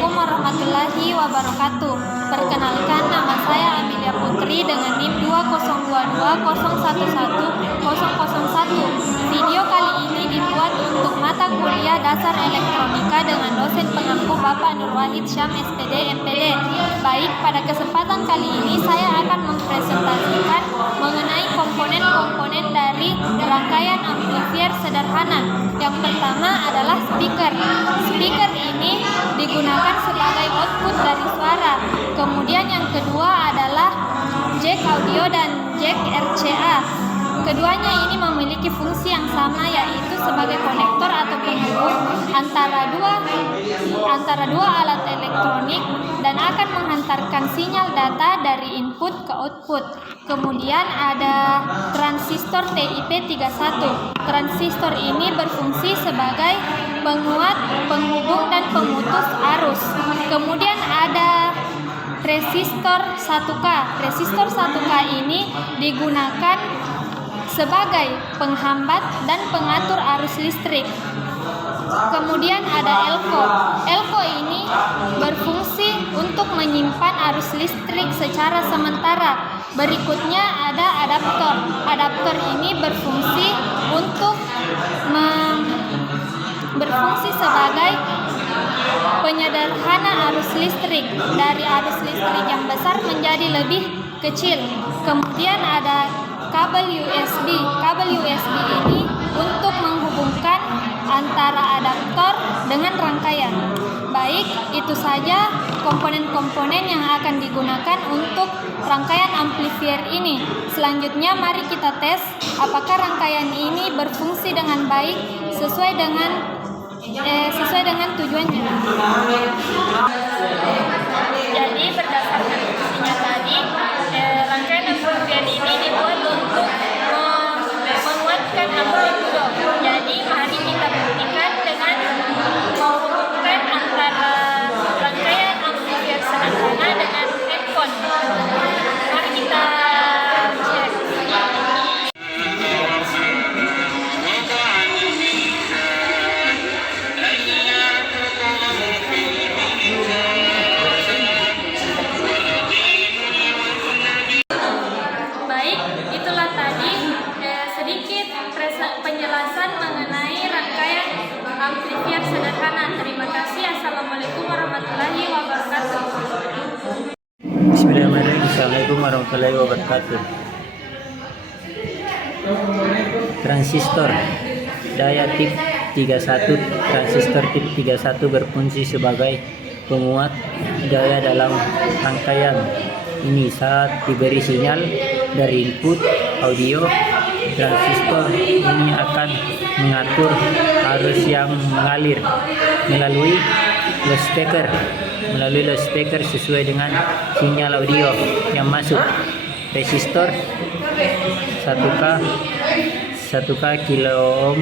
Assalamualaikum warahmatullahi wabarakatuh. Perkenalkan, nama saya Amelia Putri dengan NIM 2022011001. Video kali ini dibuat untuk mata kuliah dasar elektronika dengan dosen pengampu Bapak Nur Wahid Syam SPD MPD. Baik, pada kesempatan kali ini saya akan mempresentasikan mengenai komponen-komponen dari rangkaian amplifier sederhana. Yang pertama adalah speaker. Speaker ini digunakan sebagai output dari suara. Kemudian yang kedua adalah jack audio dan jack RCA. Keduanya ini memiliki fungsi yang sama, yaitu sebagai konektor atau penghubung antara dua alat elektronik dan akan menghantarkan sinyal data dari input ke output. Kemudian ada transistor TIP 31. Transistor ini berfungsi sebagai penguat, penghubung, dan pemutus arus. Kemudian ada resistor 1K. Resistor 1K ini digunakan sebagai penghambat dan pengatur arus listrik. Kemudian ada elko. Elko ini berfungsi untuk menyimpan arus listrik secara sementara. Berikutnya ada adaptor. Adaptor ini berfungsi sebagai penyederhana arus listrik dari arus listrik yang besar menjadi lebih kecil. Kemudian ada kabel USB. Kabel USB ini untuk menghubungkan antara adaptor dengan rangkaian. Baik, itu saja komponen-komponen yang akan digunakan untuk rangkaian amplifier ini. Selanjutnya mari kita tes apakah rangkaian ini berfungsi dengan baik sesuai dengan tujuannya. Jadi berdasarkan fungsinya tadi, rangkaian amplifier ini dibuat untuk menguatkan amplitudo. Jadi mari kita buktikan dengan menghubungkan antara rangkaian amplifier sederhana dengan headphone. Mari kita cek. Penjelasan mengenai rangkaian amplifier sederhana. Terima kasih. Assalamualaikum warahmatullahi wabarakatuh. Bismillahirrahmanirrahim. Assalamualaikum warahmatullahi wabarakatuh. Transistor daya tip 31. Transistor tip 31 berfungsi sebagai penguat daya dalam rangkaian ini saat diberi sinyal dari input audio. Transistor ini akan mengatur arus yang mengalir melalui loudspeaker sesuai dengan sinyal audio yang masuk. Resistor 1K kilo ohm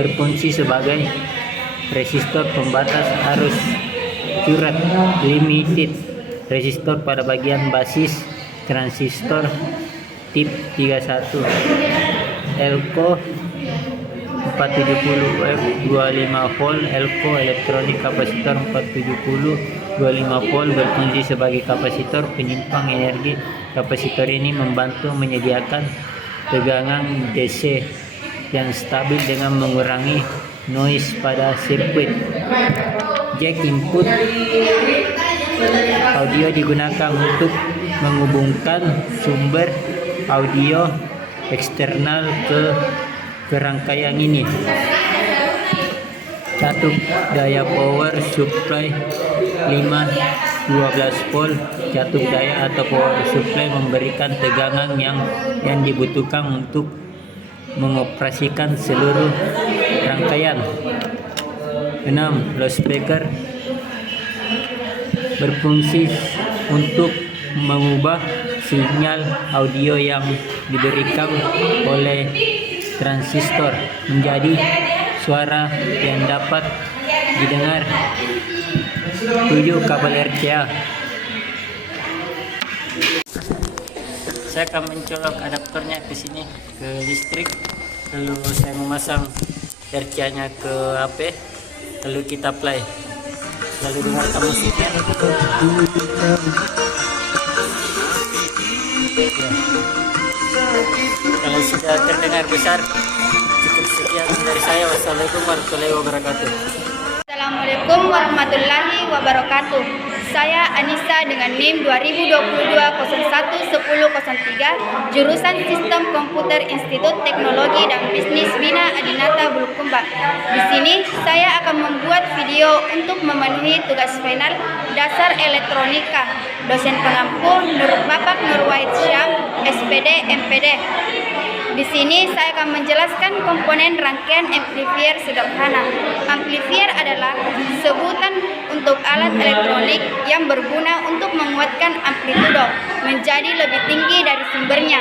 berfungsi sebagai resistor pembatas arus current limited. Resistor pada bagian basis transistor tip 31. Elko 470 25 volt. Elko elektronik kapasitor 470 25 volt berfungsi sebagai kapasitor penyimpang energi. Kapasitor ini membantu menyediakan tegangan DC yang stabil dengan mengurangi noise pada sirkuit. Jack input audio digunakan untuk menghubungkan sumber audio eksternal ke rangkaian ini. Catup daya power supply 512 volt. Catup daya atau power supply memberikan tegangan yang dibutuhkan untuk mengoperasikan seluruh rangkaian. 6. Loudspeaker berfungsi untuk mengubah sinyal audio yang diberikan oleh transistor menjadi suara yang dapat didengar. 7. Kabel RCA. Saya akan mencolok adaptornya ke sini, ke listrik, lalu saya memasang RCA-nya ke HP, lalu kita play. lalu dengarkan musiknya. Kalau sudah terdengar besar, cukup sekian dari saya. Wassalamualaikum warahmatullahi wabarakatuh. Assalamualaikum warahmatullahi wabarakatuh. Saya Anissa dengan NIM 2022-01-1003, jurusan Sistem Komputer Institut Teknologi dan Bisnis Bina Adinata Bulukumba. Di sini saya akan membuat video untuk memenuhi tugas final dasar elektronika. Dosen pengampu Bapak Nur Wahid Syam, SPD, MPD. Di sini saya akan menjelaskan komponen rangkaian amplifier sederhana. Amplifier adalah sebutan untuk alat elektronik yang berguna untuk menguatkan amplitudo menjadi lebih tinggi dari sumbernya,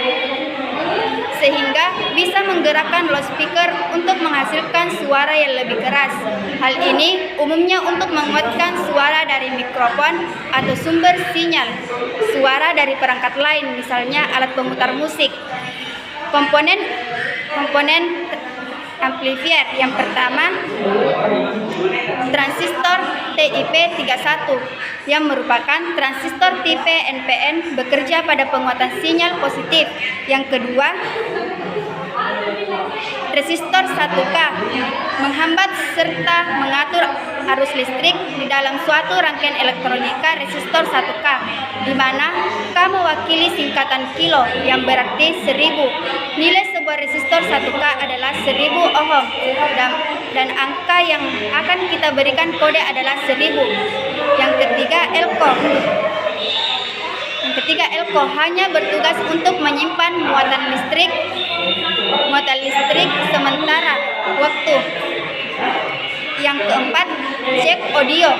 sehingga bisa menggerakkan loudspeaker untuk menghasilkan suara yang lebih keras. Hal ini umumnya untuk menguatkan suara dari mikrofon atau sumber sinyal suara dari perangkat lain, misalnya alat pemutar musik. Komponen amplifier yang pertama, transistor TIP31 yang merupakan transistor tipe NPN bekerja pada penguatan sinyal positif. Yang kedua, resistor 1K menghambat serta mengatur arus listrik di dalam suatu rangkaian elektronika. Resistor 1K di mana K mewakili singkatan kilo yang berarti 1000. Nilai sebuah resistor 1K adalah 1000 ohm dan angka yang akan kita berikan kode adalah 1000. Yang ketiga, elko hanya bertugas untuk menyimpan muatan listrik sementara waktu. Yang keempat, jack audio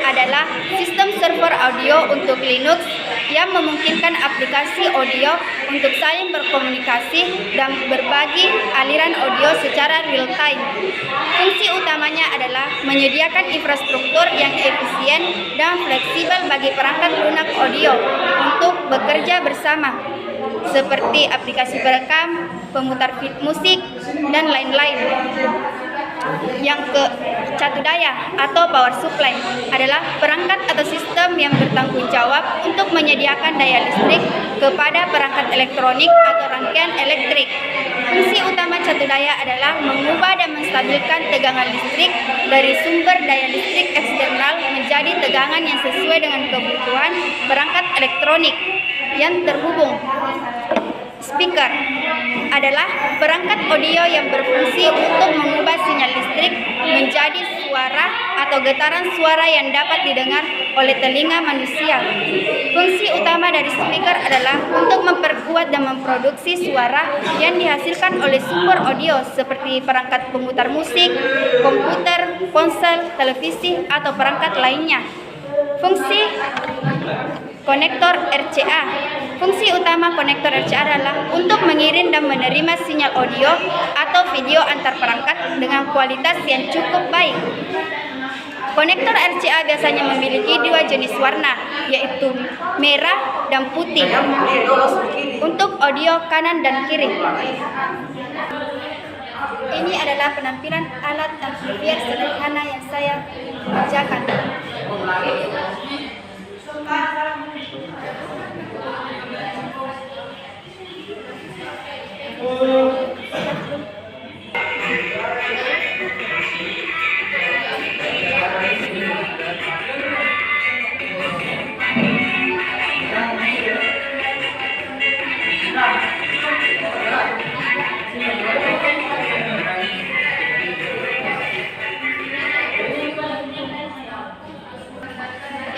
adalah sistem server audio untuk Linux yang memungkinkan aplikasi audio untuk saling berkomunikasi dan berbagi aliran audio secara real time. Fungsi utamanya adalah menyediakan infrastruktur yang efisien dan fleksibel bagi perangkat lunak audio untuk bekerja bersama, seperti aplikasi perekam, pemutar musik, dan lain-lain. Yang ke catu daya atau power supply adalah perangkat atau sistem yang bertanggung jawab untuk menyediakan daya listrik kepada perangkat elektronik atau rangkaian elektrik. Fungsi utama catu daya adalah mengubah dan menstabilkan tegangan listrik dari sumber daya listrik eksternal menjadi tegangan yang sesuai dengan kebutuhan perangkat elektronik yang terhubung. Speaker adalah perangkat audio yang berfungsi untuk mengubah sinyal listrik menjadi suara atau getaran suara yang dapat didengar oleh telinga manusia. Fungsi utama dari speaker adalah untuk memperkuat dan memproduksi suara yang dihasilkan oleh sumber audio seperti perangkat pemutar musik, komputer, ponsel, televisi, atau perangkat lainnya. Fungsi konektor RCA. Fungsi utama konektor RCA adalah untuk mengirim dan menerima sinyal audio atau video antar perangkat dengan kualitas yang cukup baik. Konektor RCA biasanya memiliki dua jenis warna, yaitu merah dan putih, untuk audio kanan dan kiri. Ini adalah penampilan alat amplifier sederhana yang saya kerjakan.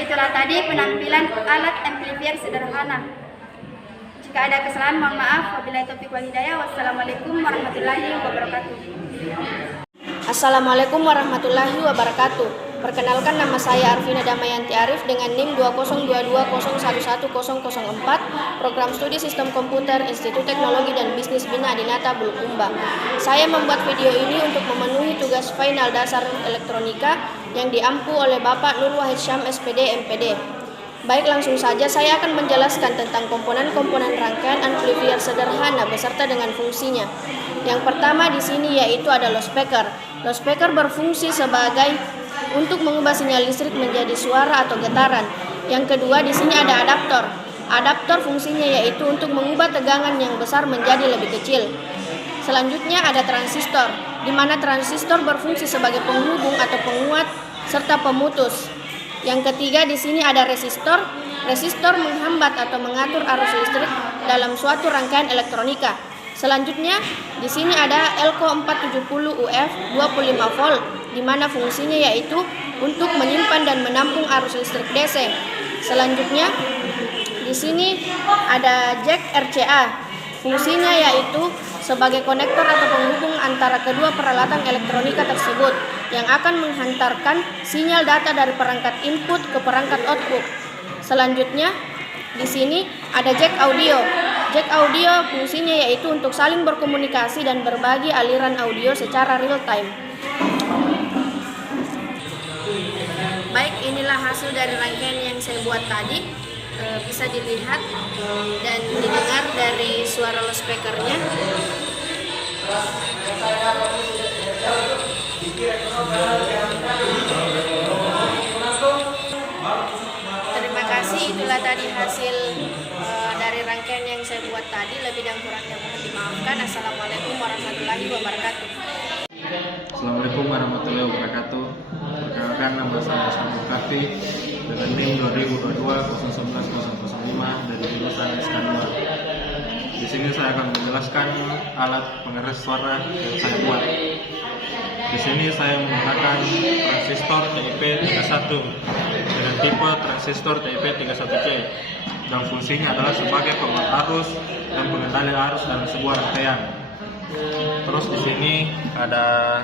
Itulah tadi penampilan alat amplifier sederhana. Jika ada kesalahan mohon maaf. Wabillahi taufiq wal hidayah. Wassalamualaikum warahmatullahi wabarakatuh. Assalamualaikum warahmatullahi wabarakatuh. Perkenalkan, nama saya Arvina Damayanti Arif dengan NIM 2022011004, Program Studi Sistem Komputer Institut Teknologi dan Bisnis Bina Adinata Bulukumba. Saya membuat video ini untuk memenuhi tugas final dasar elektronika yang diampu oleh Bapak Nur Wahid Syam, SPD, MPD. Baik, langsung saja saya akan menjelaskan tentang komponen-komponen rangkaian amplifier sederhana beserta dengan fungsinya. Yang pertama di sini yaitu ada loudspeaker. Loudspeaker berfungsi sebagai untuk mengubah sinyal listrik menjadi suara atau getaran. Yang kedua, di sini ada adaptor. Adaptor fungsinya yaitu untuk mengubah tegangan yang besar menjadi lebih kecil. Selanjutnya ada transistor, di mana transistor berfungsi sebagai penghubung atau penguat serta pemutus. Yang ketiga, di sini ada resistor. Resistor menghambat atau mengatur arus listrik dalam suatu rangkaian elektronika. Selanjutnya, di sini ada Elco 470 UF 25 volt, di mana fungsinya yaitu untuk menyimpan dan menampung arus listrik DC. Selanjutnya, di sini ada jack RCA. Fungsinya yaitu sebagai konektor atau penghubung antara kedua peralatan elektronika tersebut yang akan menghantarkan sinyal data dari perangkat input ke perangkat output. Selanjutnya, di sini ada jack audio. Jack audio fungsinya yaitu untuk saling berkomunikasi dan berbagi aliran audio secara real time. Baik, inilah hasil dari rangkaian yang saya buat tadi. Bisa dilihat dan didengar dari suara loudspeakernya. Terima kasih, itulah tadi hasil dari rangkaian yang saya buat tadi. Lebih dan kurangnya mohon dimaafkan. Assalamualaikum warahmatullahi wabarakatuh. Assalamualaikum warahmatullahi wabarakatuh. Perkenalkan, nama saya Samuel Kafi dengan NIM 2022-011-005 dari jurusan SK2. Di sini saya akan menjelaskan alat pengeras suara yang saya buat. Di sini saya menggunakan transistor TIP31 dengan tipe transistor TIP31C dan fungsinya adalah sebagai penguat arus dan pengendali arus dalam sebuah rangkaian. Terus di sini ada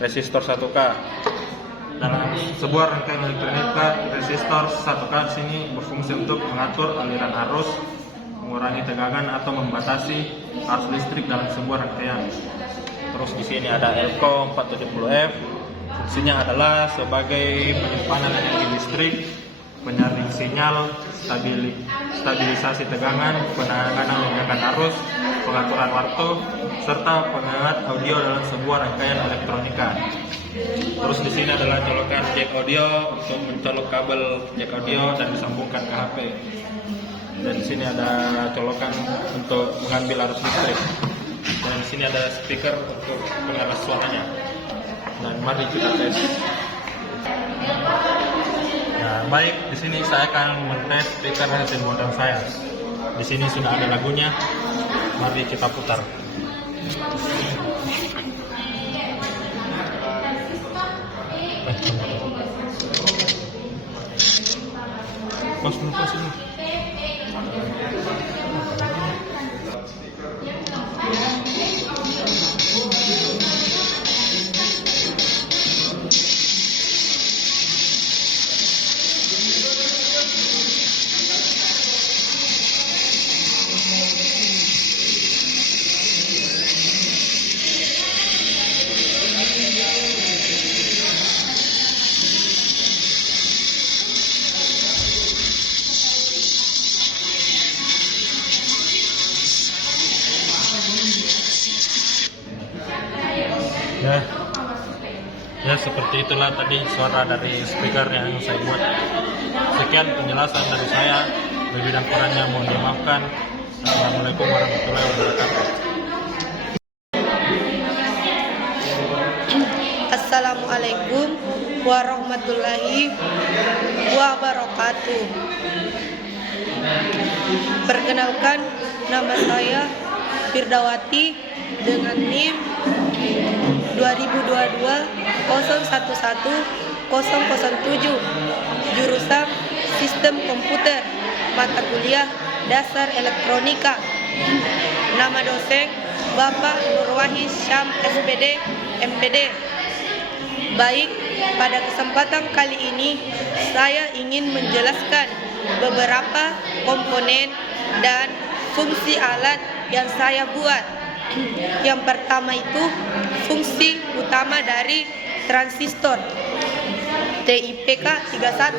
resistor 1K. Dalam sebuah rangkaian elektronika, resistor 1K di sini berfungsi untuk mengatur aliran arus, mengurangi tegangan atau membatasi arus listrik dalam sebuah rangkaian. Terus di sini ada Elco 470F. Fungsinya adalah sebagai penyimpanan energi listrik, penyaring sinyal, stabilisasi tegangan, penanganan lonjakan arus, pengaturan waktu, serta penghangat audio dalam sebuah rangkaian elektronika. Terus di sini adalah colokan jack audio untuk mencolok kabel jack audio dan disambungkan ke HP. Dan di sini ada colokan untuk mengambil arus listrik. Dan di sini ada speaker untuk pengeras suaranya. Dan mari kita tes. Nah, baik, di sini saya akan mentes speaker hasil buatan saya. Di sini sudah ada lagunya. Mari kita putar. Pas ini. Ya, seperti itulah tadi suara dari speaker yang saya buat. Sekian penjelasan dari saya. Lebih dan kurangnya mohon dimaafkan. Assalamualaikum warahmatullahi wabarakatuh. Assalamualaikum warahmatullahi wabarakatuh. Perkenalkan, nama saya Firdawati dengan NIM 2022-011-007, jurusan Sistem Komputer, mata kuliah Dasar Elektronika. Nama dosen Bapak Nurwahid Syam SPD MPD. Baik, pada kesempatan kali ini saya ingin menjelaskan beberapa komponen dan fungsi alat yang saya buat. Yang pertama itu fungsi utama dari transistor. TIPK31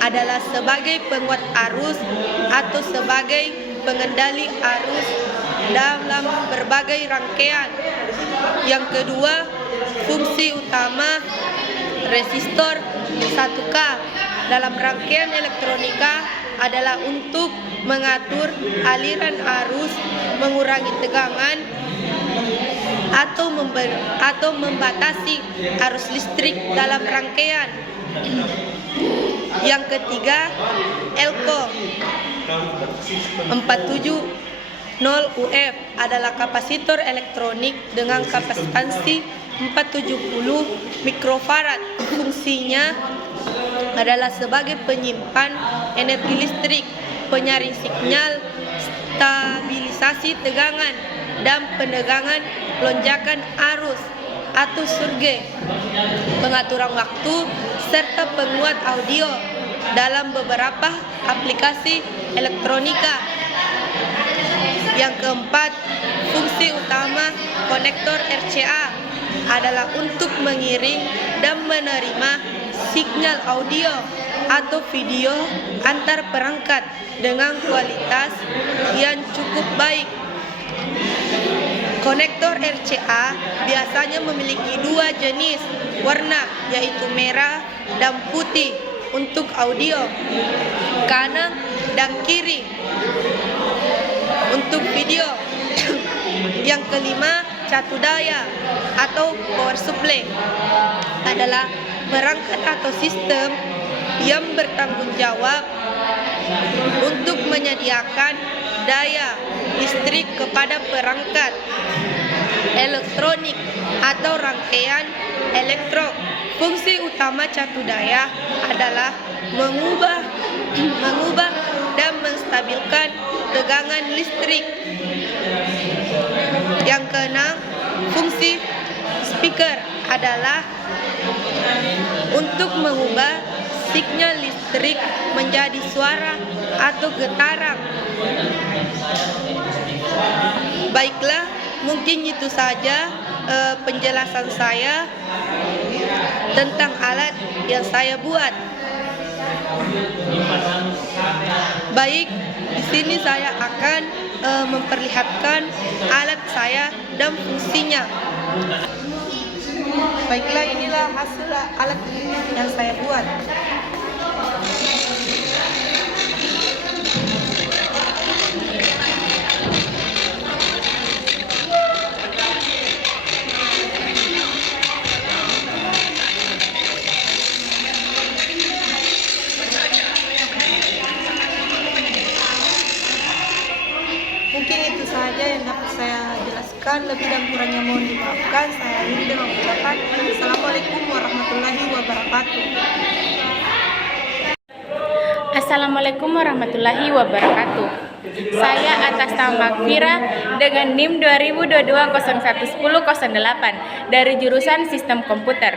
adalah sebagai penguat arus atau sebagai pengendali arus dalam berbagai rangkaian. Yang kedua, fungsi utama Resistor 1K dalam rangkaian elektronika adalah untuk mengatur aliran arus, mengurangi tegangan, atau membatasi arus listrik dalam rangkaian. Yang ketiga, ELCO 470 UF adalah kapasitor elektronik dengan kapasitansi 470 mikrofarad. Fungsinya adalah sebagai penyimpan energi listrik, penyaring sinyal, stabilisasi tegangan, dan penegangan lonjakan arus atau surge, pengaturan waktu, serta penguat audio dalam beberapa aplikasi elektronika. Yang keempat, fungsi utama konektor RCA adalah untuk mengiring dan menerima sinyal audio atau video antar perangkat dengan kualitas yang cukup baik. Konektor RCA biasanya memiliki dua jenis warna, yaitu merah dan putih untuk audio, kanan dan kiri untuk video. Yang kelima, catu daya atau power supply adalah perangkat atau sistem yang bertanggung jawab untuk menyediakan daya listrik kepada perangkat elektronik atau rangkaian elektro. Fungsi utama catu daya adalah mengubah dan menstabilkan tegangan listrik. Yang keenam, fungsi speaker adalah untuk mengubah sinyal listrik menjadi suara atau getaran. Baiklah, mungkin itu saja penjelasan saya tentang alat yang saya buat. Baik, di sini saya akan memperlihatkan alat saya dan fungsinya. Baiklah, inilah hasil alat yang saya buat. Mungkin itu saja yang dapat saya jelaskan. Lebih dan kurangnya mohon dimaafkan. Saya akhiri dengan ucapan Assalamualaikum warahmatullahi wabarakatuh. Assalamualaikum warahmatullahi wabarakatuh. Saya atas nama Makfira dengan NIM 2022011008 dari jurusan Sistem Komputer.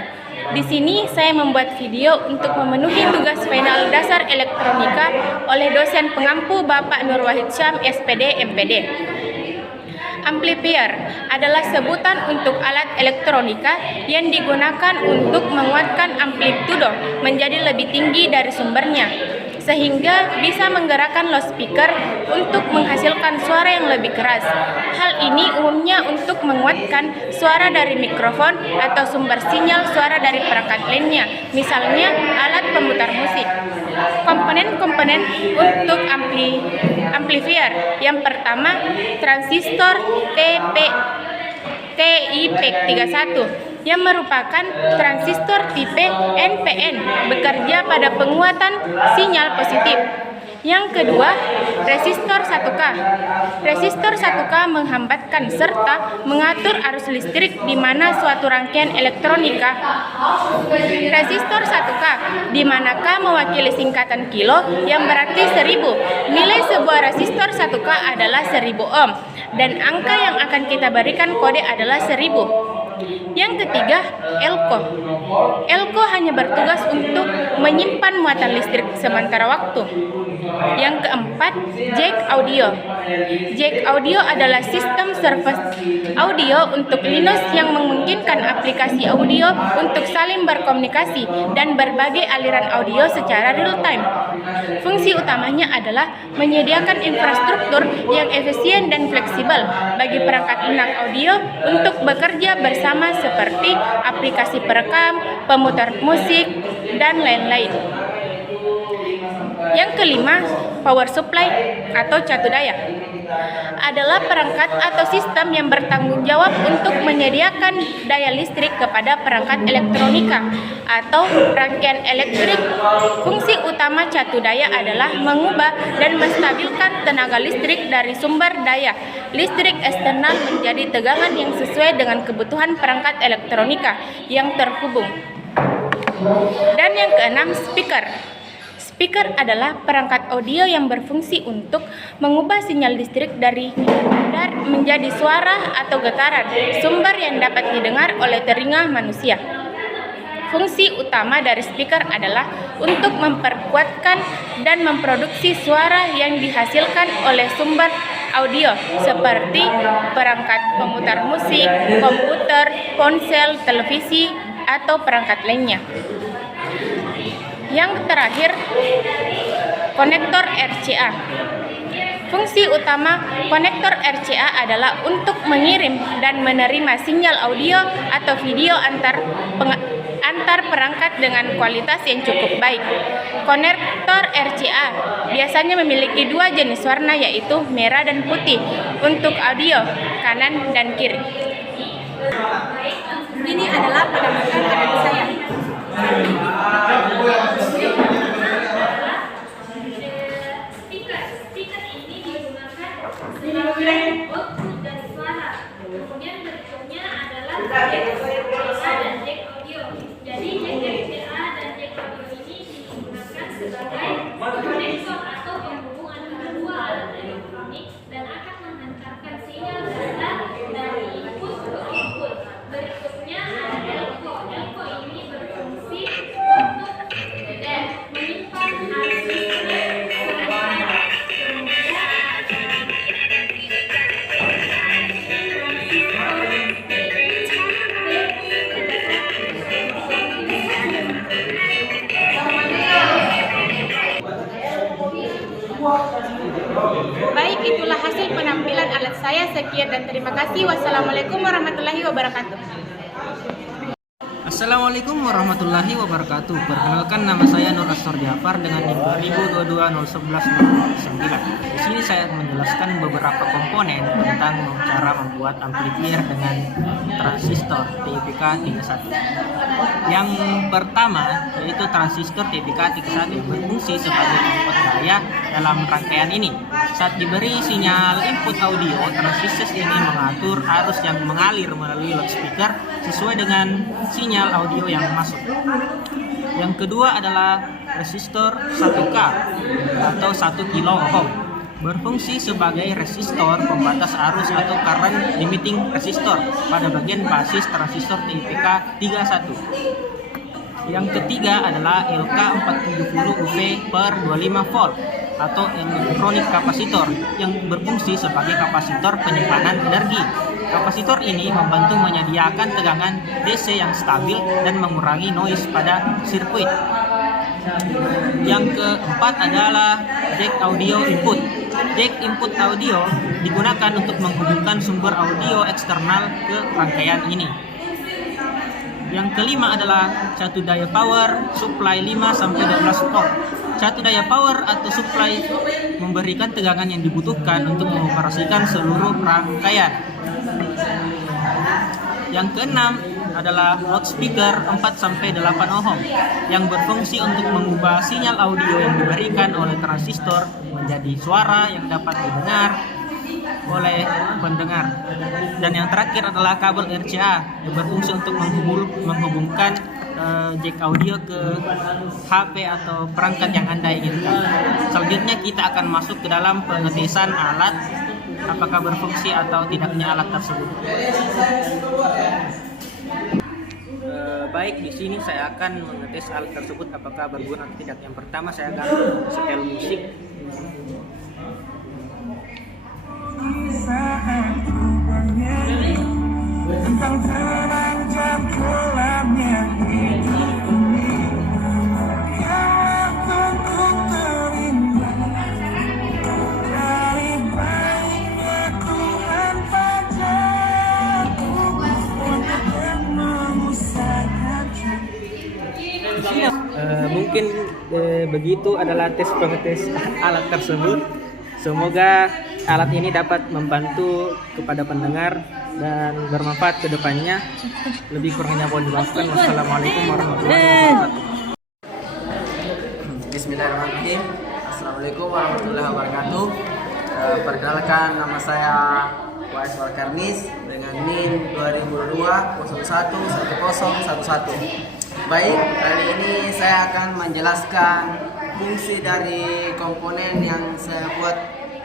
Di sini saya membuat video untuk memenuhi tugas final dasar elektronika oleh dosen pengampu Bapak Nur Wahid Syam, SPD, MPD. Amplifier adalah sebutan untuk alat elektronika yang digunakan untuk menguatkan amplitudo menjadi lebih tinggi dari sumbernya, sehingga bisa menggerakkan loudspeaker untuk menghasilkan suara yang lebih keras. Hal ini umumnya untuk menguatkan suara dari mikrofon atau sumber sinyal suara dari perangkat lainnya, misalnya alat pemutar musik. Komponen-komponen untuk amplifier yang pertama, transistor TIP31 yang merupakan transistor tipe NPN, bekerja pada penguatan sinyal positif. Yang kedua, resistor 1K. Resistor 1K menghambatkan serta mengatur arus listrik di mana suatu rangkaian elektronika. Resistor 1K, di mana K mewakili singkatan kilo yang berarti 1000. Nilai sebuah resistor 1K adalah 1000 ohm dan angka yang akan kita berikan kode adalah 1000. Yang ketiga, ELCO. ELCO hanya bertugas untuk menyimpan muatan listrik sementara waktu. Yang keempat, jack audio. Jack audio adalah sistem service audio untuk Linux yang memungkinkan aplikasi audio untuk saling berkomunikasi dan berbagai aliran audio secara real time. Fungsi utamanya adalah menyediakan infrastruktur yang efisien dan fleksibel bagi perangkat lunak audio untuk bekerja bersama seperti aplikasi perekam, pemutar musik, dan lain-lain. Yang kelima, power supply atau catu daya adalah perangkat atau sistem yang bertanggung jawab untuk menyediakan daya listrik kepada perangkat elektronika atau rangkaian elektrik. Fungsi utama catu daya adalah mengubah dan menstabilkan tenaga listrik dari sumber daya listrik eksternal menjadi tegangan yang sesuai dengan kebutuhan perangkat elektronika yang terhubung. Dan yang keenam, speaker. Speaker adalah perangkat audio yang berfungsi untuk mengubah sinyal listrik dari menjadi suara atau getaran, sumber yang dapat didengar oleh telinga manusia. Fungsi utama dari speaker adalah untuk memperkuatkan dan memproduksi suara yang dihasilkan oleh sumber audio seperti perangkat pemutar musik, komputer, ponsel, televisi, atau perangkat lainnya. Yang terakhir, konektor RCA. Fungsi utama konektor RCA adalah untuk mengirim dan menerima sinyal audio atau video antar perangkat dengan kualitas yang cukup baik. Konektor RCA biasanya memiliki dua jenis warna, yaitu merah dan putih untuk audio kanan dan kiri. Ini adalah penampilan anak saya. Speaker ini digunakan sebagai output dari suara. Kemudian berikutnya adalah jack RCA dan jack audio. Jadi jack RCA dan jack audio ini digunakan sebagai konektor atau penghubung antara dua alat elektronik dan akan menghantarkan sinyal data dari input ke output. Berikutnya ada elko. Elko ini berfungsi untuk menyimpan arus Baik, itulah hasil penampilan alat saya. Sekian dan terima kasih. Wassalamualaikum warahmatullahi wabarakatuh. Assalamualaikum warahmatullahi wabarakatuh. Perkenalkan, nama saya Nur Astor Jafar dengan NIM 2022-011-9. Di sini saya akan menjelaskan beberapa komponen tentang cara membuat amplifier dengan transistor TIPK 31. Yang pertama yaitu transistor TIPK 31 yang berfungsi sebagai input daya dalam rangkaian ini. Saat diberi sinyal input audio, transistor ini mengatur arus yang mengalir melalui loudspeaker sesuai dengan sinyal audio yang masuk. Yang kedua adalah resistor 1K atau 1 kilo ohm, berfungsi sebagai resistor pembatas arus atau current limiting resistor pada bagian basis transistor TIPK 31. Yang ketiga adalah LK470UV per 25 volt atau elektronik kapasitor yang berfungsi sebagai kapasitor penyimpanan energi. Kapasitor ini membantu menyediakan tegangan DC yang stabil dan mengurangi noise pada sirkuit. Yang keempat adalah jack audio input. Jack input audio digunakan untuk menghubungkan sumber audio eksternal ke rangkaian ini. Yang kelima adalah catu daya power supply 5-12 volt. Catu daya power atau supply memberikan tegangan yang dibutuhkan untuk mengoperasikan seluruh rangkaian. Yang keenam adalah loudspeaker 4-8 ohm yang berfungsi untuk mengubah sinyal audio yang diberikan oleh transistor menjadi suara yang dapat didengar oleh pendengar. Dan yang terakhir adalah kabel RCA yang berfungsi untuk menghubungkan jack audio ke HP atau perangkat yang Anda inginkan. Selanjutnya kita akan masuk ke dalam pengetesan alat, apakah berfungsi atau tidaknya alat tersebut. Baik, di sini saya akan mengetes alat tersebut apakah berguna atau tidak. Yang pertama saya akan setel musik Mungkin begitu adalah tes pengetes alat tersebut. Semoga alat ini dapat membantu kepada pendengar dan bermanfaat ke depannya. Lebih kurangnya mohon dimaafkan. Wassalamualaikum warahmatullahi wabarakatuh. Bismillahirrahmanirrahim. Assalamualaikum warahmatullahi wabarakatuh. Perkenalkan, nama saya Wais Walkarnis dengan NIM 2022-011011. Baik, kali ini saya akan menjelaskan fungsi dari komponen yang saya buat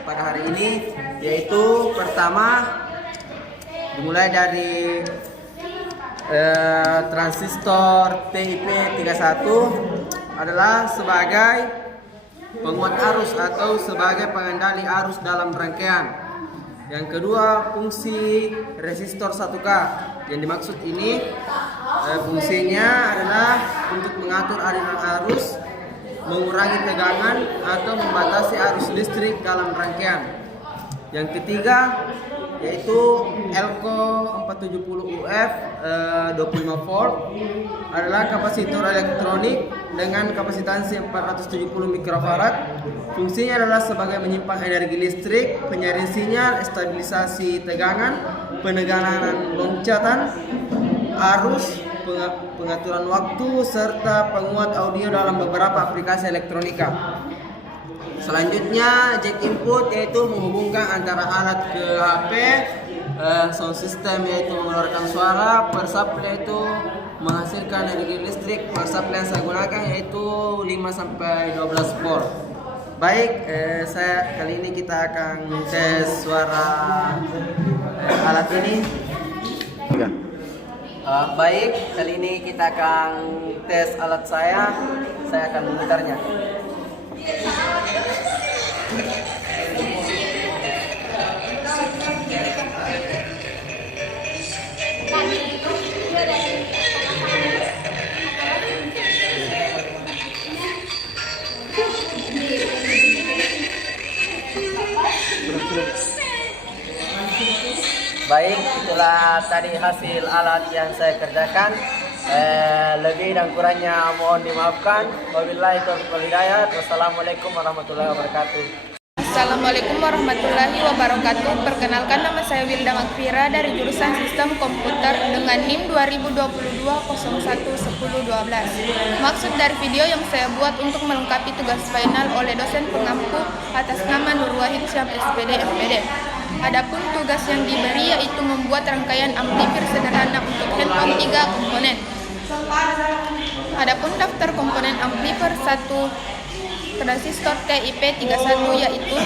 pada hari ini, yaitu pertama dimulai dari transistor TIP 31 adalah sebagai penguat arus atau sebagai pengendali arus dalam rangkaian. Yang kedua, fungsi resistor 1K. Yang dimaksud ini fungsinya adalah untuk mengatur aliran arus, mengurangi tegangan atau membatasi arus listrik dalam rangkaian. Yang ketiga yaitu Elco 470UF 25 volt adalah kapasitor elektronik dengan kapasitansi 470 mikrofarad. Fungsinya adalah sebagai menyimpan energi listrik, penyaring sinyal, stabilisasi tegangan, penegangan loncatan arus, pengaturan waktu, serta penguat audio dalam beberapa aplikasi elektronika. Selanjutnya, jack input yaitu menghubungkan antara alat ke HP, sound system yaitu mengeluarkan suara, power supply yaitu menghasilkan energi listrik. Power supply yang saya gunakan yaitu 5-12 volt. Baik, saya kali ini kita akan tes suara alat ini. Baik, kali ini kita akan tes alat saya akan memutarnya. Baik, itulah tadi hasil alat yang saya kerjakan. Lebih dan kurangnya mohon dimaafkan. Wabillahi taufiq wal hidayah. Wassalamualaikum warahmatullahi wabarakatuh. Assalamualaikum warahmatullahi wabarakatuh. Perkenalkan, nama saya Wilda Makfira dari jurusan Sistem Komputer dengan NIM 2022-011012. Maksud dari video yang saya buat untuk melengkapi tugas final oleh dosen pengampu atas nama Nur Wahid Syam SPD MPD. Adapun tugas yang diberi yaitu membuat rangkaian amplifier sederhana untuk handphone 3 komponen. Adapun daftar komponen amplifier 1 transistor TIP 31 yaitu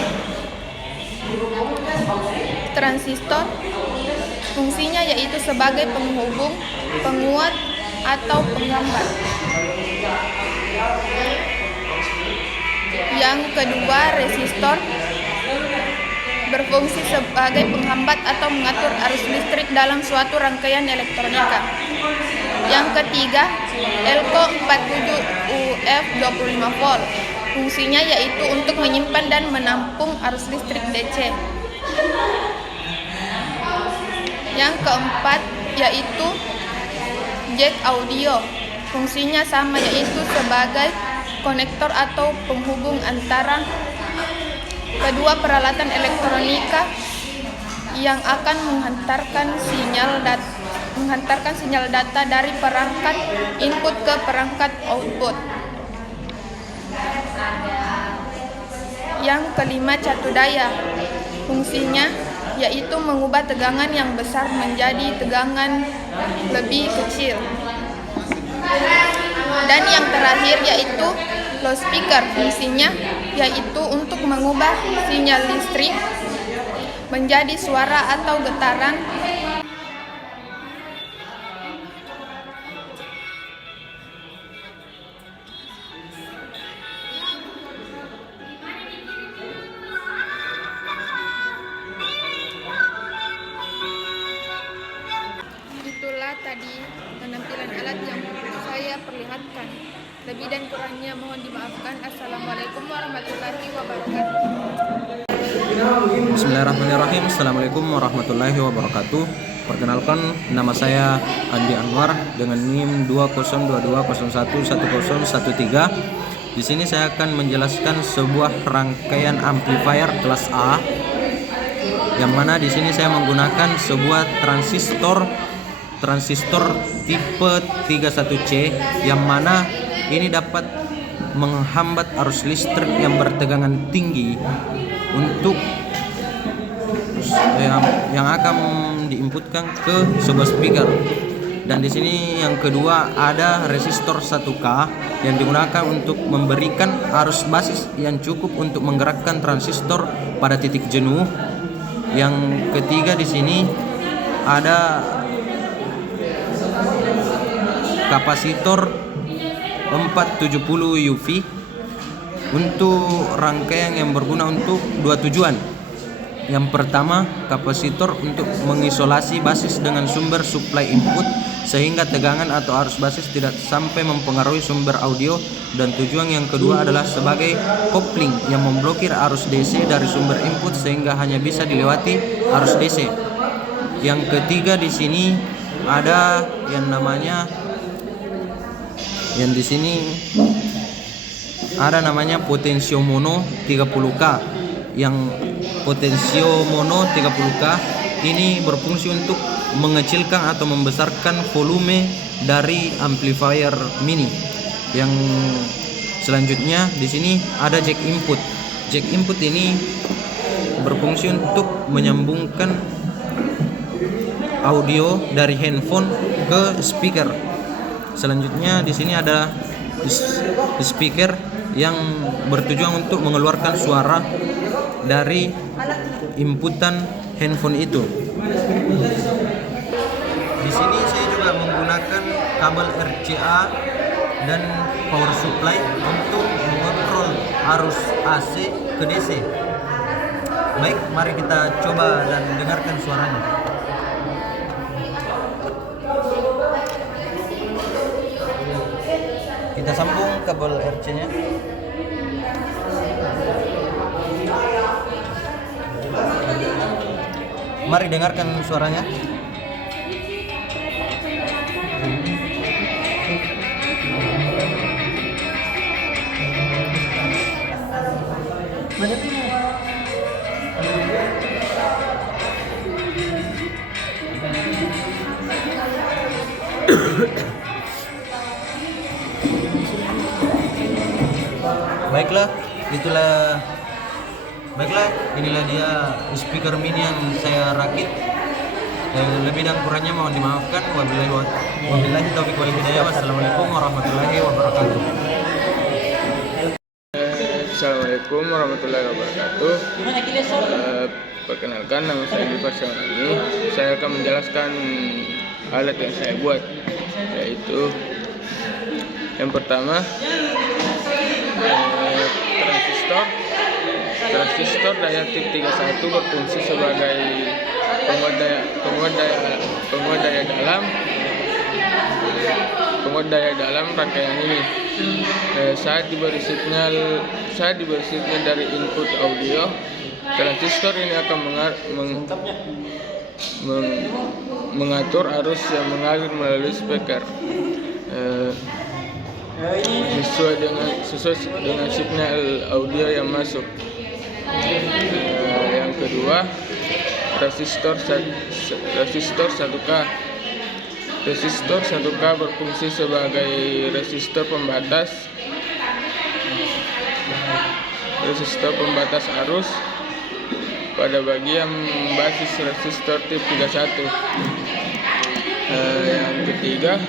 transistor, fungsinya yaitu sebagai penghubung, penguat atau penghambat. Yang kedua, resistor berfungsi sebagai penghambat atau mengatur arus listrik dalam suatu rangkaian elektronika. Yang ketiga, Elco 47UF 25 volt. Fungsinya yaitu untuk menyimpan dan menampung arus listrik DC. Yang keempat yaitu jack audio. Fungsinya sama, yaitu sebagai konektor atau penghubung antara kedua peralatan elektronika yang akan menghantarkan sinyal data dari perangkat input ke perangkat output. Yang kelima, catu daya. Fungsinya yaitu mengubah tegangan yang besar menjadi tegangan lebih kecil. Dan yang terakhir yaitu loudspeaker. Fungsinya yaitu untuk mengubah sinyal listrik menjadi suara atau getaran. warahmatullahi wabarakatuh. Bismillahirrahmanirrahim. Assalamualaikum warahmatullahi wabarakatuh. Perkenalkan, nama saya Andi Anwar dengan NIM 2022011013. Di sini saya akan menjelaskan sebuah rangkaian amplifier kelas A, yang mana di sini saya menggunakan sebuah transistor tipe 31C, yang mana ini dapat menghambat arus listrik yang bertegangan tinggi untuk yang akan diinputkan ke sebuah speaker. Dan di sini yang kedua ada resistor 1K yang digunakan untuk memberikan arus basis yang cukup untuk menggerakkan transistor pada titik jenuh. Yang ketiga di sini ada kapasitor 470 UV untuk rangkaian yang berguna untuk dua tujuan. Yang pertama, kapasitor untuk mengisolasi basis dengan sumber supply input sehingga tegangan atau arus basis tidak sampai mempengaruhi sumber audio. Dan tujuan yang kedua adalah sebagai kopling yang memblokir arus DC dari sumber input sehingga hanya bisa dilewati arus DC. Yang ketiga di sini ada yang namanya potensio mono 30K. Yang potensio mono 30K ini berfungsi untuk mengecilkan atau membesarkan volume dari amplifier mini. Yang selanjutnya di sini ada jack input. Jack input ini berfungsi untuk menyambungkan audio dari handphone ke speaker. Selanjutnya di sini ada speaker yang bertujuan untuk mengeluarkan suara dari inputan handphone itu. Di sini saya juga menggunakan kabel RCA dan power supply untuk mengontrol arus AC ke DC. Baik, mari kita coba dan dengarkan suaranya. Kita sambung kabel RC-nya. Mari dengarkan suaranya. Baiklah, inilah dia speaker mini yang saya rakit. Lebih dan kurangnya mohon dimaafkan. Wabillahi taufiq wal hidayah. Wassalamualaikum warahmatullahi wabarakatuh. Assalamualaikum warahmatullahi wabarakatuh. Perkenalkan, nama saya Diva Syamani. Saya akan menjelaskan alat yang saya buat, yaitu yang pertama transistor daya tip 31 berfungsi sebagai penguat daya dalam rangkaian ini. Saat diberi signal dari input audio, transistor ini akan mengatur arus yang mengalir melalui speaker sesuai dengan signal audio yang masuk. Yang kedua, resistor 1K. Resistor 1K berfungsi sebagai resistor pembatas arus pada bagian basis resistor tip 31. Yang ketiga,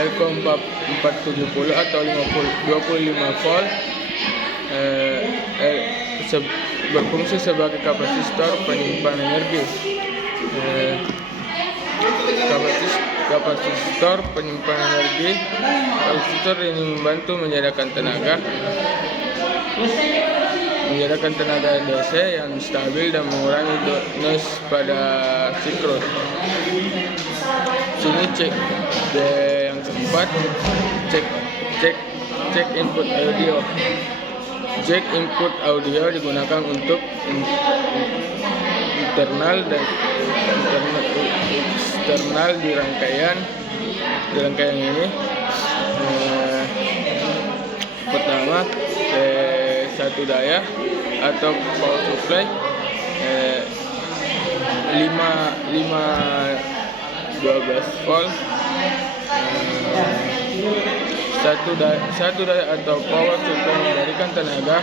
Elcom 470 atau 25 volt berfungsi sebagai kapasitor penyimpan energi. Kapasitor penyimpan energi. Kapasitor ini membantu menyediakan tenaga DC yang stabil dan mengurangi noise pada sinkron. Sini cek yang keempat, cek input audio. Jack input audio digunakan untuk internal dan eksternal di rangkaian ini. Pertama, satu daya atau power supply 12 volt. Satu daya atau power supply memberikan tenaga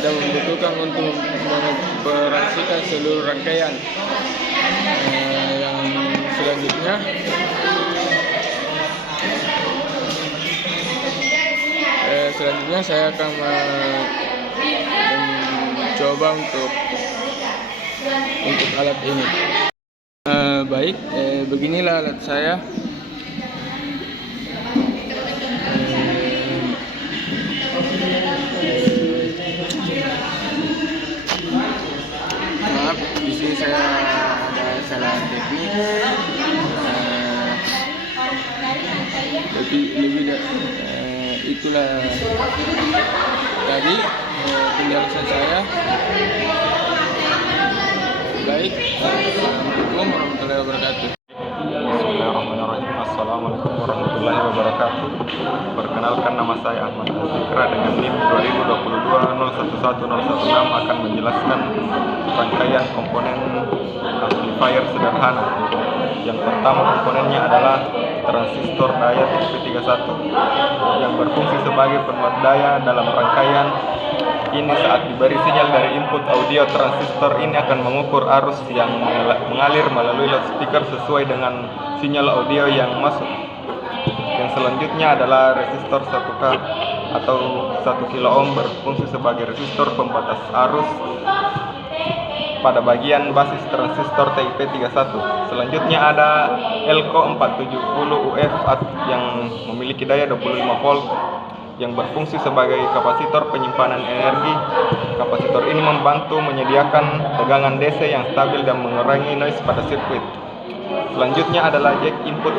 dan membutuhkan untuk mengoperasikan seluruh rangkaian. Yang selanjutnya saya akan mencoba untuk alat ini. Baik, beginilah alat saya. Maaf, di sini saya ada salah teknik. Itulah tadi penjelasan saya. Baik, assalamualaikum warahmatullahi wabarakatuh. Bismillahirrahmanirrahim. Assalamualaikum warahmatullahi wabarakatuh. Perkenalkan, nama saya Ahmad Azikra dengan NIM 2022-011016 akan menjelaskan rangkaian komponen amplifier sederhana. Yang pertama komponennya adalah transistor daya TIP31 yang berfungsi sebagai penguat daya dalam rangkaian ini. Saat diberi sinyal dari input audio, transistor ini akan mengukur arus yang mengalir melalui loudspeaker sesuai dengan sinyal audio yang masuk. Yang selanjutnya adalah resistor 1K atau 1 kilo ohm berfungsi sebagai resistor pembatas arus pada bagian basis transistor TIP31. Selanjutnya ada Elco 470UF yang memiliki daya 25 volt yang berfungsi sebagai kapasitor penyimpanan energi. Kapasitor ini membantu menyediakan tegangan DC yang stabil dan mengurangi noise pada sirkuit. Selanjutnya adalah jack input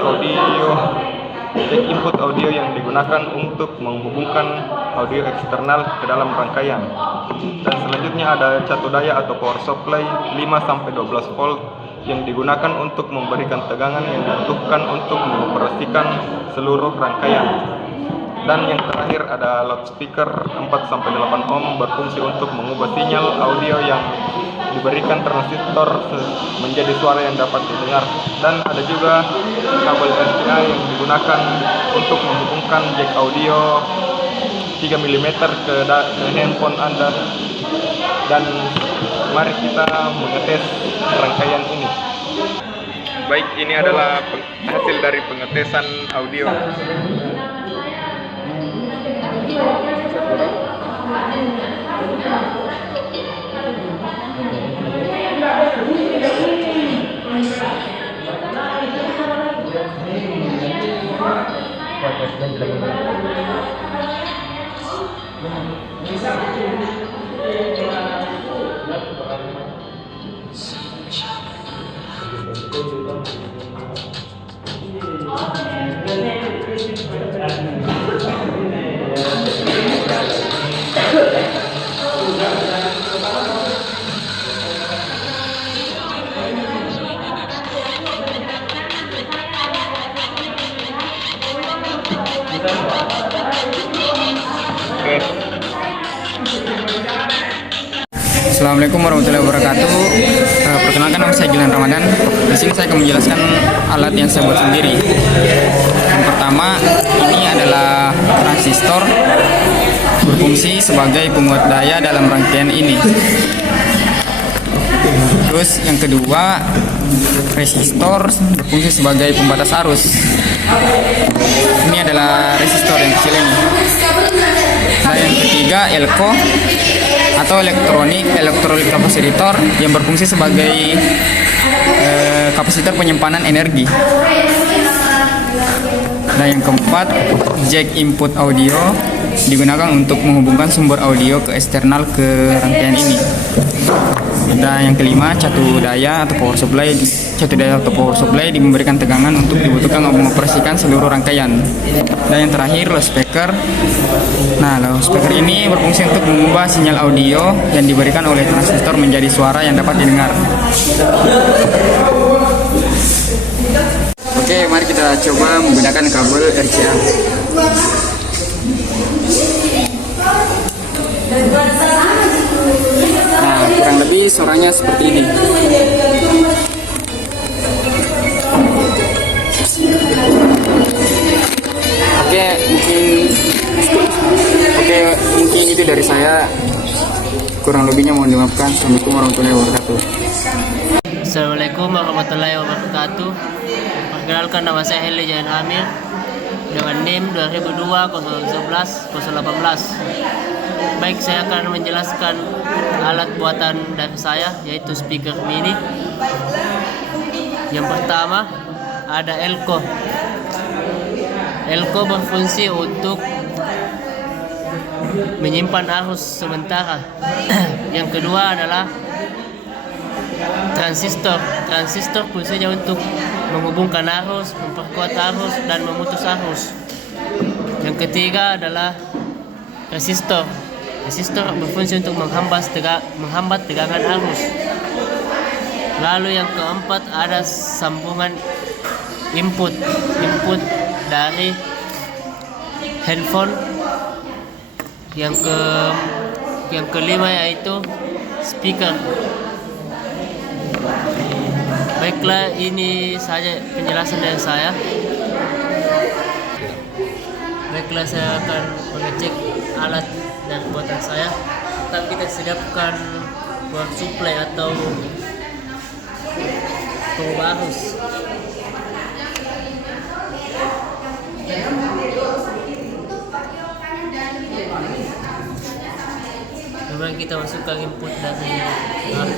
audio yang digunakan untuk menghubungkan audio eksternal ke dalam rangkaian. Dan selanjutnya ada catu daya atau power supply 5-12 volt yang digunakan untuk memberikan tegangan yang dibutuhkan untuk mengoperasikan seluruh rangkaian. Dan yang terakhir ada loudspeaker 4-8 ohm berfungsi untuk mengubah sinyal audio yang diberikan transistor menjadi suara yang dapat didengar. Dan ada juga kabel RCA yang digunakan untuk menghubungkan jack audio 3 mm ke handphone Anda. Dan mari kita mengetes rangkaian ini. Baik, ini adalah hasil dari pengetesan audio. Assalamualaikum warahmatullahi wabarakatuh. Perkenalkan, nama saya Gilan Ramadan. Di sini saya akan menjelaskan alat yang saya buat sendiri. Yang pertama, ini adalah transistor berfungsi sebagai penguat daya dalam rangkaian ini. Terus yang kedua, resistor berfungsi sebagai pembatas arus. Ini adalah resistor yang kecil ini. Nah, yang ketiga, Elco atau elektronik kapasitor yang berfungsi sebagai kapasitor penyimpanan energi. Nah, yang keempat, jack input audio digunakan untuk menghubungkan sumber audio ke eksternal ke rangkaian ini. Dan yang kelima, catu daya atau power supply memberikan tegangan untuk dibutuhkan untuk mengoperasikan seluruh rangkaian. Dan yang terakhir, loudspeaker. Nah, loudspeaker ini berfungsi untuk mengubah sinyal audio yang diberikan oleh transistor menjadi suara yang dapat didengar. Oke, mari kita coba menggunakan kabel RCA. Nah, kurang lebih suaranya seperti ini. Mungkin itu dari saya. Kurang lebihnya mohon dimaafkan. Assalamualaikum warahmatullahi wabarakatuh. Assalamualaikum warahmatullahi wabarakatuh. Perkenalkan, nama saya Heli Jayan Amir dengan NIM 2002-011-018. Baik, saya akan menjelaskan alat buatan dari saya, yaitu speaker mini. Yang pertama ada elko. Elko berfungsi untuk menyimpan arus sementara. Yang kedua adalah transistor. Transistor fungsinya untuk menghubungkan arus, memperkuat arus, dan memutus arus. Yang ketiga adalah resistor. Resistor berfungsi untuk menghambat tegangan arus. Lalu yang keempat ada sambungan input dari handphone. Yang kelima yaitu speaker. Baiklah, ini saja penjelasan dari saya. Baiklah, saya akan mengecek alat dan buatan saya. Tetap kita siapkan power supply atau pengubah arus. Kemudian kita masukkan input dari HP,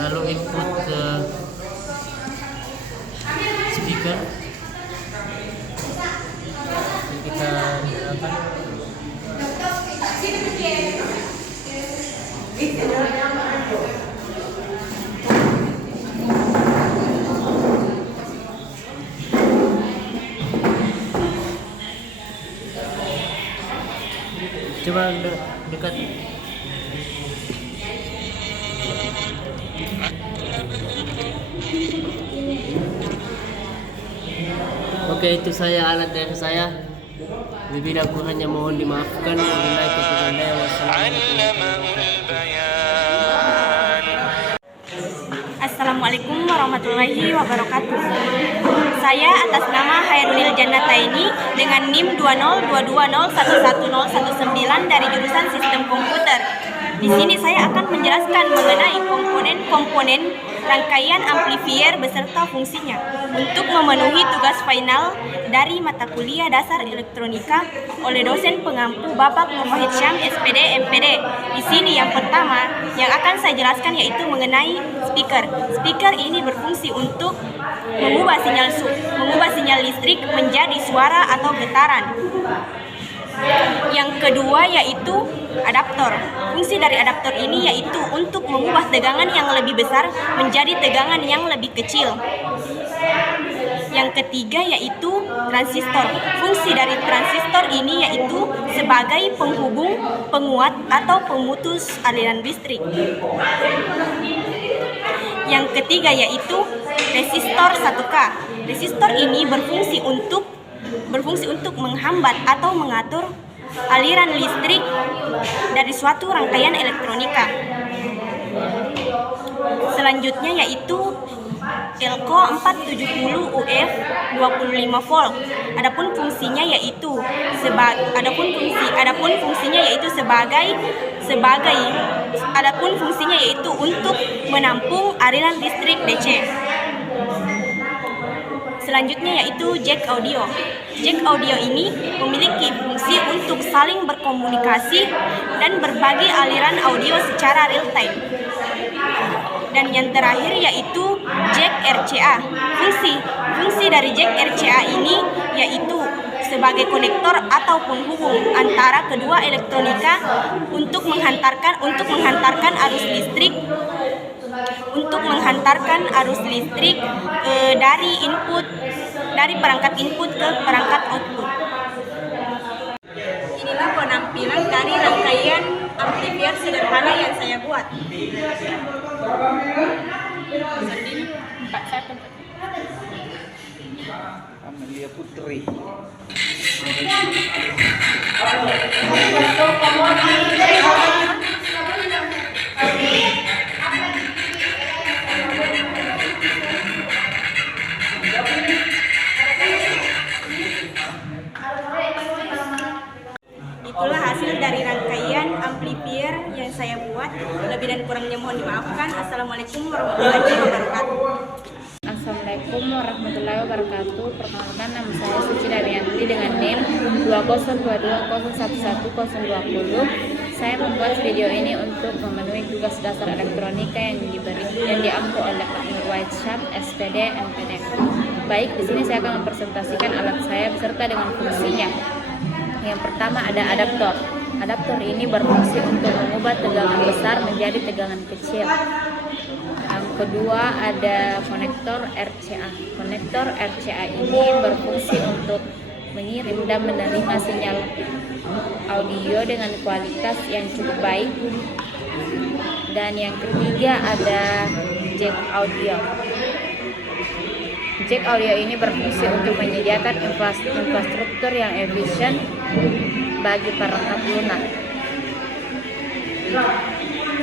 lalu input ke speaker. Kita nyalakan. Coba dekat. Oke, itu saya alat dari saya. Lebih dan kurangnya mohon dimaafkan. Wabillahi taufiq wal hidayah. Assalamualaikum warahmatullahi wabarakatuh. Saya atas nama Hairunil Jannataini dengan NIM 20220111019 dari jurusan Sistem Komputer. Di sini saya akan menjelaskan mengenai komponen-komponen rangkaian amplifier beserta fungsinya untuk memenuhi tugas final dari mata kuliah dasar elektronika oleh dosen pengampu Bapak Nur Wahid Syam, SPD, MPD. Di sini yang pertama yang akan saya jelaskan yaitu mengenai speaker. Speaker ini berfungsi untuk mengubah sinyal listrik menjadi suara atau getaran. Yang kedua yaitu adaptor. Fungsi dari adaptor ini yaitu untuk mengubah tegangan yang lebih besar menjadi tegangan yang lebih kecil. Yang ketiga yaitu transistor. Fungsi dari transistor ini yaitu sebagai penghubung, penguat, atau pemutus aliran listrik. Yang ketiga yaitu resistor 1K. Resistor ini berfungsi untuk menghambat atau mengatur aliran listrik dari suatu rangkaian elektronika. Selanjutnya yaitu Elko 470 UF 25 volt. Adapun fungsinya yaitu untuk menampung aliran listrik DC. Selanjutnya yaitu jack audio. Jack audio ini memiliki fungsi untuk saling berkomunikasi dan berbagi aliran audio secara real time. Dan yang terakhir yaitu jack RCA. Fungsi dari jack RCA ini yaitu sebagai konektor atau penghubung antara kedua elektronika untuk menghantarkan arus listrik dari perangkat input ke perangkat output. Inilah penampilan dari rangkaian amplifier sederhana yang saya buat. Amelia Putri. Itulah hasil dari rangkaian amplifier yang saya buat. Lebih dan kurangnya mohon dimaafkan. Assalamualaikum warahmatullahi wabarakatuh. Assalamualaikum warahmatullahi wabarakatuh. Perkenalkan, nama saya Suci Damianti dengan NIM 20220111020. Saya membuat video ini untuk memenuhi tugas dasar elektronika yang diampu oleh Pak Nur Wahid Syam, SPD, MPD. Baik, di sini saya akan mempresentasikan alat saya beserta dengan fungsinya. Yang pertama ada adaptor. Adaptor ini berfungsi untuk mengubah tegangan besar menjadi tegangan kecil. Yang kedua ada konektor RCA. Konektor RCA ini berfungsi untuk mengirim dan menerima sinyal audio dengan kualitas yang cukup baik. Dan yang ketiga ada jack audio. Jack audio ini berfungsi untuk menyediakan infrastruktur yang efisien bagi perangkat lunak.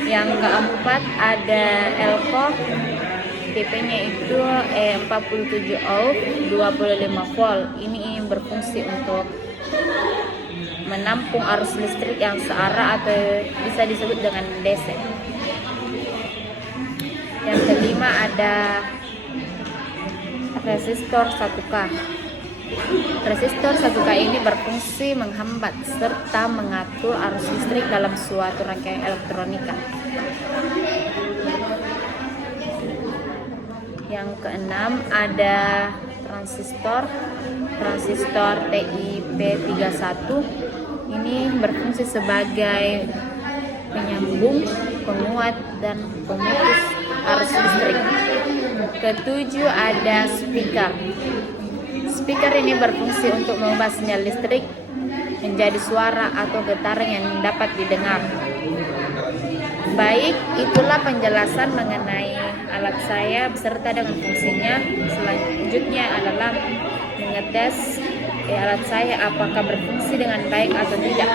Yang keempat ada elko, tipenya itu E47O 25 volt. Ini berfungsi untuk menampung arus listrik yang searah atau bisa disebut dengan DC. Yang kelima ada resistor 1K. Resistor 1K ini berfungsi menghambat serta mengatur arus listrik dalam suatu rangkaian elektronika. Yang keenam ada transistor TIP31. Ini berfungsi sebagai penyambung, penguat, dan pemutus arus listrik. Ketujuh ada speaker. Speaker ini berfungsi untuk mengubah sinyal listrik menjadi suara atau getaran yang dapat didengar. Baik, itulah penjelasan mengenai alat saya beserta dengan fungsinya. Selanjutnya adalah mengetes alat saya apakah berfungsi dengan baik atau tidak.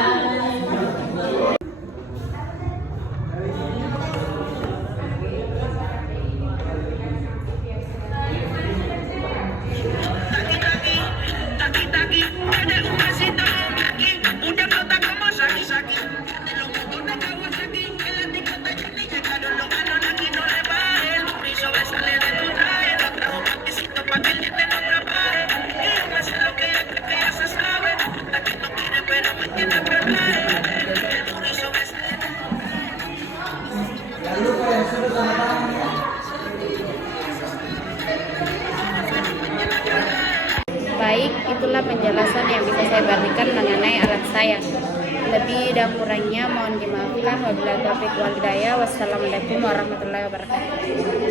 Baik, itulah penjelasan yang bisa saya berikan mengenai alat saya. Lebih dan kurangnya mohon dimaafkan. Wabillahi taufiq wal hidayah. Wassalamualaikum warahmatullahi wabarakatuh.